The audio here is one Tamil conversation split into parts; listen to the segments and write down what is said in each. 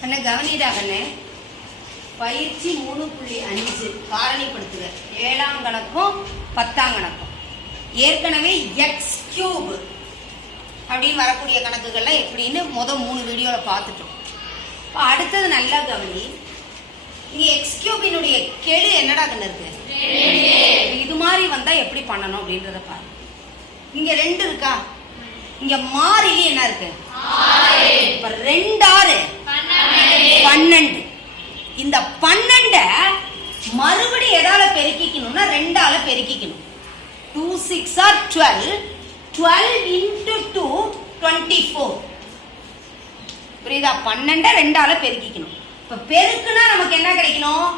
கண்ணு கவனிடா கண்ணு பயிற்சி மூணு புள்ளி அஞ்சு காரணிப்படுத்துக ஏழாம் கணக்கும் பத்தாம் கணக்கும். ஏற்கனவே எக்ஸ் கியூப் அப்படின்னு வரக்கூடிய கணக்குகள்லாம் எப்படின்னு முத மூணு வீடியோவில் பார்த்துட்டோம். இப்போ அடுத்தது நல்லா கவனி. இங்க எக்ஸ் கியூபினுடைய கெழு என்னடா கண்ணு இருக்கு? இது மாதிரி வந்தா எப்படி பண்ணணும் அப்படின்றத பாரு. இங்க ரெண்டு இருக்கா? இங்க மாறிலி என்ன இருக்கு? இப்ப ரெண்டு ஆறு பன்னெண்டு. இந்த பன்னெண்ட மறுபடி எதால பெருக்கிக்கணும்னா ரெண்டால பெருக்கிக்கணும். Two six are twelve twelve into two twenty four புரியுதா? பன்னெண்ட ரெண்டால பெருக்கிக்கணும். இப்ப பெருக்குனா நமக்கு என்ன கிடைக்கணும்?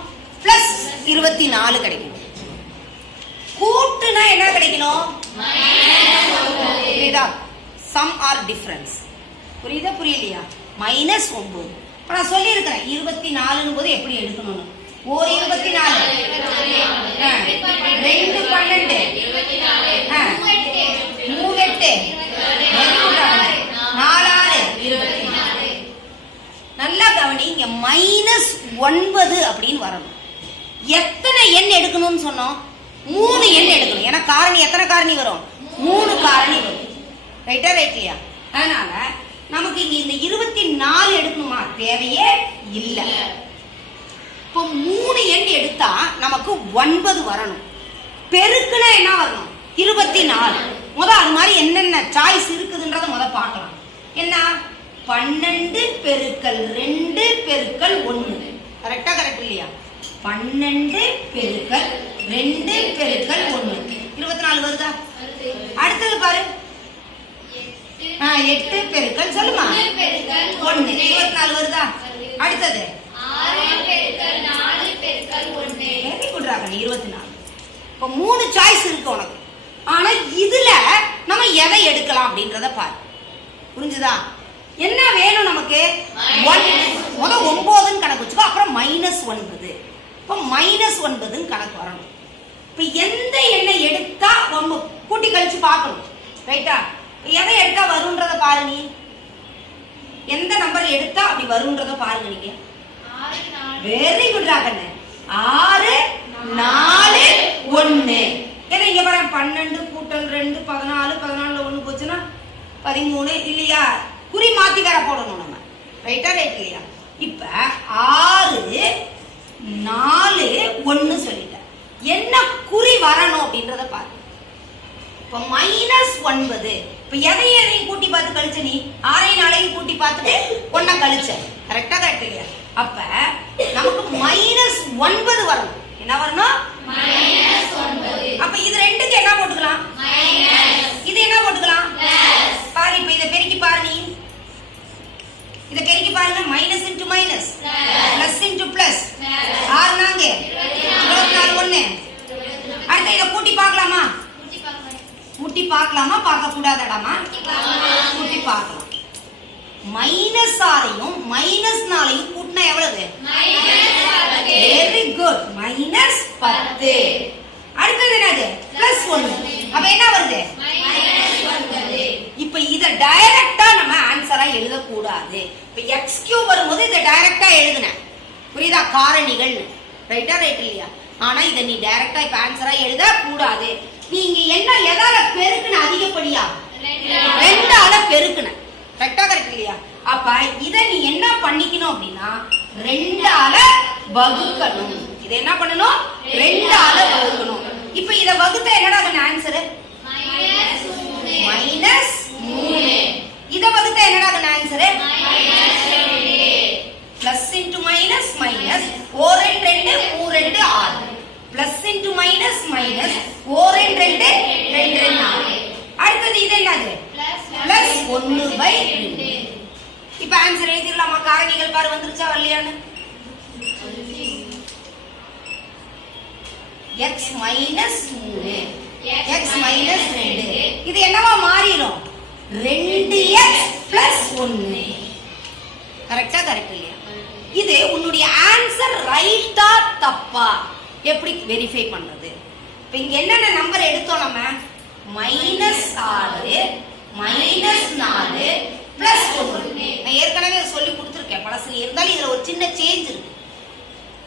பிளஸ் இருபத்தி நாலு கிடைக்கும். கூட்டுனா என்ன கிடைக்கணும்? புரியுதா? சம் ஆர் டிஃபரன்ஸ் புரியுதா புரியலையா? மைனஸ் ஒன்பது. நான் சொல்லியிருக்கிறேன். இருபத்தி நாலுன்னு போது எப்படி எடுக்கணும்னு. ஓர் இருபத்தி நாலு ஆ, ரெண்டு பன்னெண்டு. ஆ, மூவெட்டு. நாலாறு. இருபத்தி நாலு. நல்லா கவனி மைனஸ் ஒன்பது அப்படின்னு வரணும். எத்தனை எண் எடுக்கணும்னு சொன்னோம்? மூணு எண் எடுக்கணும். ஏன்னா காரணி எத்தனை காரணி வரும்? மூணு காரணி வரும். ரைட்டா ரைட்லையா அதனால நமக்கு இங்க இந்த இருபத்தி நாலு எடுக்கணுமா? தேவையே இல்லை. இப்போ மூணு எண் எடுத்தா நமக்கு ஒன்பது வரணும். பெருக்குனா என்ன வரணும்? இருபத்தி நாலு. முத அது மாதிரி என்னென்ன சாய்ஸ் இருக்குதுன்றத முத பார்க்கலாம். என்ன? பன்னெண்டு பெருக்கல் ரெண்டு பெருக்கல் ஒண்ணு கரெக்டா கரெக்ட் இல்லையா? பன்னெண்டு பெருக்கல் ரெண்டு பெருக்கல் ஒண்ணு இருபத்தி நாலு வருதா? அடுத்தது பாரு. எட்டு பெருக்கல் சொல்லுமா? ஒண்ணு. இருபத்தி நாலு வருதா? அடுத்தது. வெரி குட் ராகனி இருபத்தி நாலு. இப்போ மூணு சாய்ஸ் இருக்கு உனக்கு. ஆனா இதுல நம்ம எதை எடுக்கலாம் அப்படின்றத பாரு. புரிஞ்சுதா? என்ன வேணும் நமக்கு? ஒன் முத ஒன்பதுன்னு கணக்கு வச்சுக்கோ அப்புறம் மைனஸ் ஒன்பது. இப்போ மைனஸ் ஒன்பதுன்னு கணக்கு வரணும். இப்போ எந்த எண்ணை எடுத்தா நம்ம கூட்டி கழிச்சு பார்க்கணும். ரைட்டா எதை எடுத்தா வரும்ன்றத பாரு நீ. எந்த நம்பர் எடுத்தா அப்படி வரும்ன்றத பாருங்க நீங்க. வெரி குட் ராகண்ணு. ஆறு நாலு ஒண்ணு. ஏன்னா இங்க பாரு பன்னெண்டு கூட்டல் ரெண்டு பதினாலு பதினாலுல ஒண்ணு போச்சுன்னா பதிமூணு இல்லையா? குறி மாத்தி வேற போடணும் நம்ம. ரைட்டா ரைட் இல்லையா? இப்ப ஆறு நாலு ஒண்ணு சொல்லிட்டேன். என்ன குறி வரணும் அப்படின்றத பாரு. இப்ப மைனஸ் ஒன்பது. இப்ப எதையும் எதையும் கூட்டி பார்த்து கழிச்ச நீ ஆறையும் நாளையும் கூட்டி பார்த்துட்டு ஒன்ன கழிச்ச. கரெக்டா கரெக்ட் இல்லையா? அப்ப நமக்கு மைனஸ் ஒன்பது வரணும். என்ன வரணும்? அப்ப இது ரெண்டுக்கு என்ன போட்டுக்கலாம் பாரு இப்ப இத பெருக்கி பாரு நீ இத பெருக்கி பாருங்க minus into minus plus into plus ஆறு நாங்க இருபத்தி நாலு ஒண்ணு அடுத்து இத கூட்டி பார்க்கலாமா கூட்டி பார்க்கலாமா? பார்க்க கூடாதடாமா கூட்டி பார்க்கலாம். மைனஸ் ஆலையும் மைனஸ் நாளையும் கூட்டினா எவ்வளவு? வெரி குட் மைனஸ் பத்து. அடுத்தது என்னது? பிளஸ் ஒன்னு அப்ப என்ன வருது? இப்ப இத டைரக்டா நம்ம ஆன்சரா எழுதக்கூடாது. இப்ப எக்ஸ் கியூ வரும்போது இதை டைரக்டா எழுதுன. புரியுதா? காரணிகள் ரைட்டா ரைட் இல்லையா? ஆனா இதை நீ டைரக்டா இப்ப ஆன்சரா எழுத கூடாது நீங்க என்ன எதால பெருக்குன அதிகப்படியா? ரெண்டால பெருக்குன. கரெக்டா கரெக்ட் இல்லையா? அப்ப இத நீ என்ன பண்ணிக்கணும் அப்படின்னா ரெண்டால வகுக்கணும். இத என்ன பண்ணணும்? ரெண்டால வகுக்கணும். இப்ப இத வகுத்தா என்னடா ஆன்சர் மைனஸ் மூணு. இத வகுத்தா என்னடா answer plus into minus minus ரெண்டு ரெண்டு மூணு ரெண்டு ஆறு plus into minus minus or ரெண்டு ரெண்டு ரெண்டு ரெண்டு ஆறு அடுத்தது இது என்னது ஒன்று ஒன்னு பை இப்போ இப்ப ஆன்சர் எழுதிடலாமா? காரணிகள் பாரு வந்துருச்சா வரலையான்னு? எக்ஸ் மைனஸ் மூணு. எக்ஸ் மைனஸ் ரெண்டு. இது என்னவா மாறிடும்? ரெண்டு எக்ஸ் பிளஸ் ஒன்னு கரெக்டா கரெக்ட் இல்லையா? இது உன்னுடைய ஆன்சர் ரைட்டா தப்பா? எப்படி வெரிஃபை பண்றது? இப்ப இங்க என்னென்ன நம்பர் எடுத்தோம் நம்ம? மைனஸ் ஆறு. மைனஸ் நாலு பிளஸ் ஒன்று. நான் ஏற்கனவே சொல்லி கொடுத்துருக்கேன் ஆசிரியர் இருந்தாலும் இதுல ஒரு சின்ன சேஞ்ச் இருக்கு.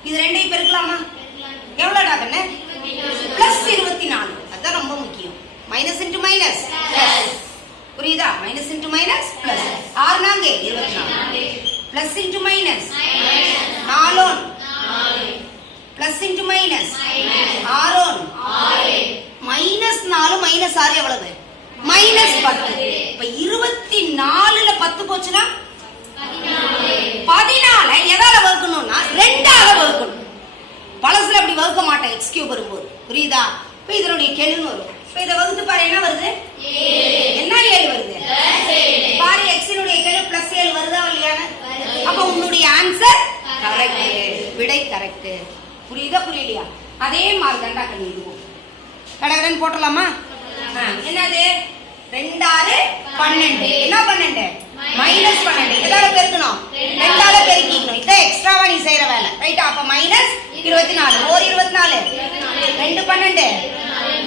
இது ரெண்டையும் பெருக்கலாமா? எவ்வளோடா கண்ணு? பிளஸ் இருபத்தி நாலு அதுதான் ரொம்ப முக்கியம். மைனஸ் இன்டு மைனஸ் புரியுதா? மைனஸ் இன்டு மைனஸ் பிளஸ் ஆறு நாங்க இருபத்தி நாலு பிளஸ் இன்டு மைனஸ் நாலோன் பிளஸ் இன்டு மைனஸ் ஆரோன் மைனஸ் நாலு மைனஸ் ஆறு எவ்வளவு? மைனஸ் பத்து. இப்ப இருபத்தி நாலுல பத்து போச்சுன்னா? பதினால. எதால வகுக்கணும்னா ரெண்டால வகுக்கணும். பழசுல அப்படி வகுக்க மாட்டேன். எக்ஸ் கியூப் வரும்போது. புரியுதா? இப்ப இதனுடைய கெழுன்னு வரும். இப்ப இதை வகுத்து பாரு என்ன வருது? என்ன ஏழு வருது? பாரு எக்ஸினுடைய கெழு பிளஸ் ஏழு வருதா இல்லையான அப்ப உன்னுடைய ஆன்சர் கரெக்ட் விடை கரெக்ட் புரியுதா புரியலையா? அதே மாதிரி தாண்டா கண்ணி இதுவும். கடகடன் போட்டலாமா ஆ, ரெண்டாலு பன்னெண்டு. என்ன பன்னெண்டு? மைனஸ் பன்னெண்டு. எதால பெருக்கணும். ரெண்டால பெருக்கிக்கணும். இதான் எக்ஸ்ட்ராவா நீ செய்யற வேலை. ரைட்டா அப்ப மைனஸ் இருபத்தி நாலு ஓர் இருபத்தி நாலு ரெண்டு பன்னெண்டு.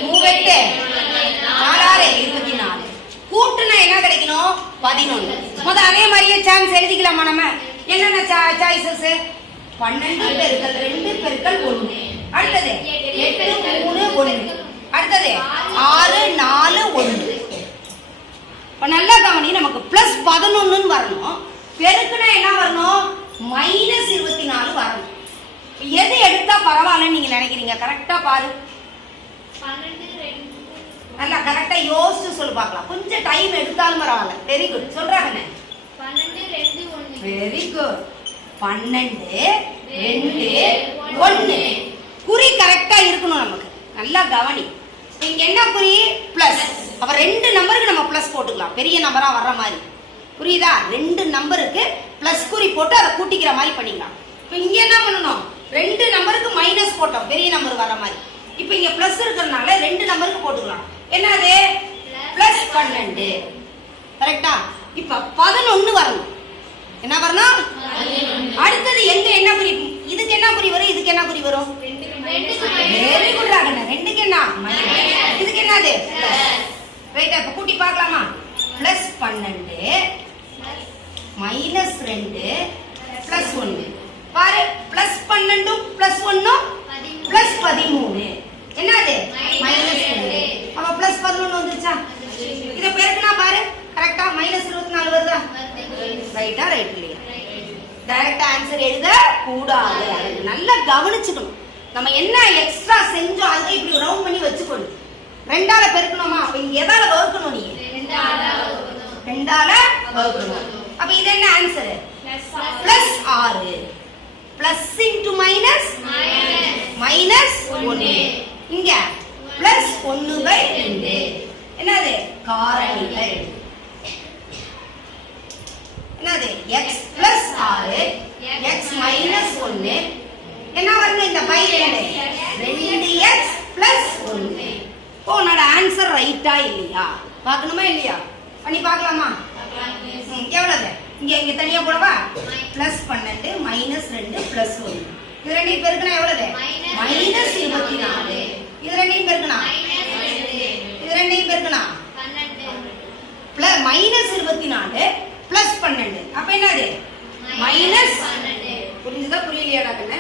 மூவெட்டு. ஆறாறு இருபத்தி நாலு கூட்டுனா என்ன கிடைக்கணும்? பதினொன்று முத அதே மாதிரியே சான்ஸ் எழுதிக்கலாமா நம்ம? என்னென்ன சாய்ஸஸ் பன்னெண்டு பெருக்கல் ரெண்டு பெருக்கல் ஒன்று அடுத்தது எட்டு மூணு ஒன்று அடுத்தது ஆறு நாலு ஒன்று. இப்போ நல்லா கவனி நமக்கு ப்ளஸ் பதினொன்றுன்னு வரணும். பெருக்குனா என்ன வரணும்? மைனஸ் இருபத்தி நாலு வரணும். எது எடுத்தா பரவாயில்லன்னு நீங்க நினைக்கிறீங்க? கரெக்டா பாரு. நல்லா கரெக்டா யோசிச்சு சொல்லு பார்க்கலாம். கொஞ்சம் டைம் எடுத்தாலும் பரவாயில்ல. வெரி குட் சொல்றாங்க வெரி குட் பன்னெண்டு ரெண்டு ஒன்று குறி கரெக்டா இருக்கணும் நமக்கு. நல்லா கவனி. இங்க என்ன குறி? பிளஸ் அப்ப ரெண்டு நம்பருக்கு நம்ம பிளஸ் போட்டுக்கலாம். பெரிய நம்பரா வர்ற மாதிரி. புரியுதா? ரெண்டு நம்பருக்கு பிளஸ் குறி போட்டு அதை கூட்டிக்கிற மாதிரி பண்ணிக்கலாம். இப்ப இங்க என்ன பண்ணணும்? ரெண்டு நம்பருக்கு மைனஸ் போட்டோம். பெரிய நம்பர் வர்ற மாதிரி. இப்ப இங்க பிளஸ் இருக்கிறதுனால ரெண்டு நம்பருக்கு போட்டுக்கலாம். என்னது? பிளஸ் பன்னெண்டு. கரெக்டா இப்ப பதினொன்னு வரணும். என்ன வரணும்? அடுத்தது எங்க என்ன குறி? இதுக்கு என்ன குறி வரும்? இதுக்கு என்ன குறி வரும்? வெரி குட் ரெண்டுக்கு என்ன? இதுக்கு என்னது? ரைட்டா இப்ப கூட்டி பார்க்கலாமா? பிளஸ் பன்னெண்டு மைனஸ் ரெண்டு பிளஸ் ஒன்று பாரு பிளஸ் பன்னெண்டும் பிளஸ் ஒன்னும் பிளஸ் பதிமூணு. என்னது? மைனஸ் ரெண்டு. அப்ப பிளஸ் பதினொன்று வந்துருச்சா? இதை பெருக்குனா பாரு. கரெக்டா மைனஸ் இருபத்தி நாலு வருதா? ரைட்டா ரைட் இல்லையா? டைரக்ட் ஆன்சர் எழுத கூடாது. நல்லா கவனிச்சுக்கணும். நம்ம என்ன எக்ஸ்ட்ரா செஞ்சோம் அதை இப்படி ரவுண்ட் பண்ணி வச்சுக்கணும். ரெண்டால பெருக்கணுமா? அப்ப இங்க எதால வகுக்கணும் நீ? ரெண்டால வகுக்கணும். அப்ப இது என்ன ஆன்சர் பிளஸ் ஆறு. பிளஸ் இன்டு மைனஸ் மைனஸ் ஒன்னு இங்க பிளஸ் ஒன்னு பை ரெண்டு என்னது காரணிகள் என்னது எக்ஸ் பிளஸ் ஆறு எக்ஸ் மைனஸ் ஒன்னு என்ன வரணும் இந்த பை ரெண்டு ரெண்டு எக்ஸ் பிளஸ் ஒன்னு ஓ உன்னோட ஆன்சர் ரைட்டா இல்லையா? பார்க்கணுமா இல்லையா? பண்ணி பார்க்கலாமா? ம், எவ்வளவு? இங்க இங்க தனியா போடவா? பிளஸ் பன்னெண்டு மைனஸ் ரெண்டு பிளஸ் ஒன்று. இது ரெண்டையும் பெருக்கணும் எவ்வளவு? மைனஸ் இருபத்தி நாலு. இது ரெண்டையும் பெருக்கணும் இது ரெண்டையும் பெருக்கணும் பிளஸ் மைனஸ் இருபத்தி நாலு பிளஸ் பன்னெண்டு. அப்ப என்னது? மைனஸ் புரிஞ்சுதா? புரியலையாடா கண்ணு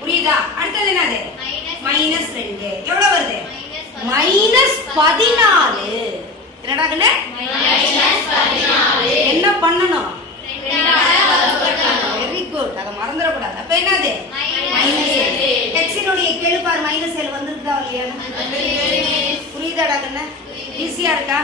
புரியுதா? அடுத்தது என்னது? மைனஸ் ரெண்டு. எவ்வளவு வருது? மைனஸ் பதினாலு. என்னடா கண்ணு என்ன பண்ணணும்? வெரி குட் அதை மறந்துடக்கூடாது. அப்ப என்னது? மைனஸ் எக்ஸினுடைய கேளுப்பார் மைனஸ் ஏழு வந்திருக்கா இல்லையா? புரியுதாடா கண்ணு? ஈஸியா இருக்கா?